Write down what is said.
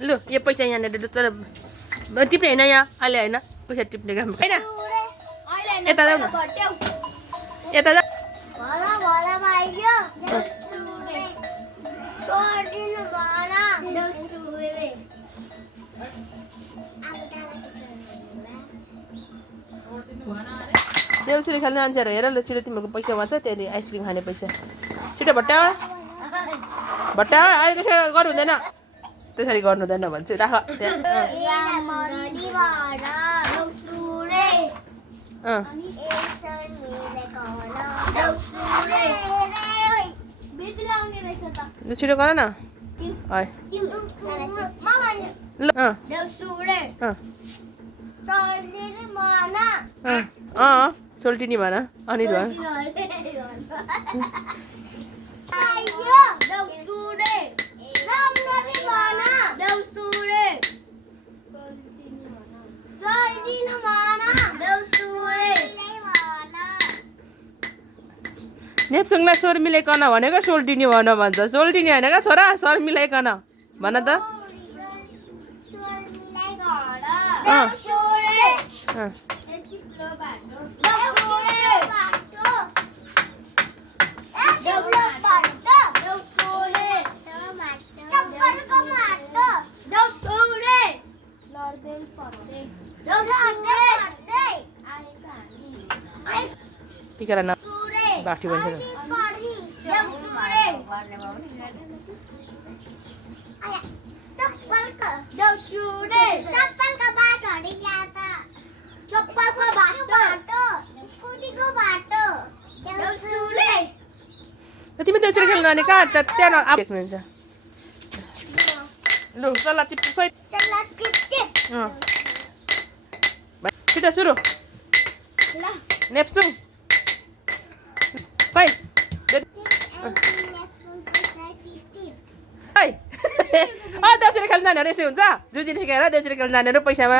लु यो पैसा यहाँनिर तर टिप्ने होइन यहाँ अहिले होइन पैसा टिप्ने काम होइन यता जाऊ न यता जाऊ देउसुरे खेल्न जान्छ हेर ल छिटो तिमीहरूको पैसा भन्छ त्यहाँदेखि आइसक्रिम खाने पैसा छिटो भट्टा भट्टा अहिले त्यसरी गर्नु हुँदैन त्यसरी गर्नु हुँदैन भन्छु राख छिटो गर न सोल्टिनी भन अनि नेप्सुङलाई स्वर मिलाइकन भनेको सोल्टिनी भन भन्छ सोल्टिनी होइन क्या छोरा स्वर मिलाइकन भन त टिका न बाठी भन्छ तिमी देउसुरे खेल्न जाने कहाँ त्यहाँ देख्नुहुन्छ लु चल्ला चिप खोइ छिटो सुरु नेप्सुङ खोइ देउसुरे खेल्न जानेहरू यसै हुन्छ जुजी सिकाएर देउसुरे खेल्न जानेहरू पैसामा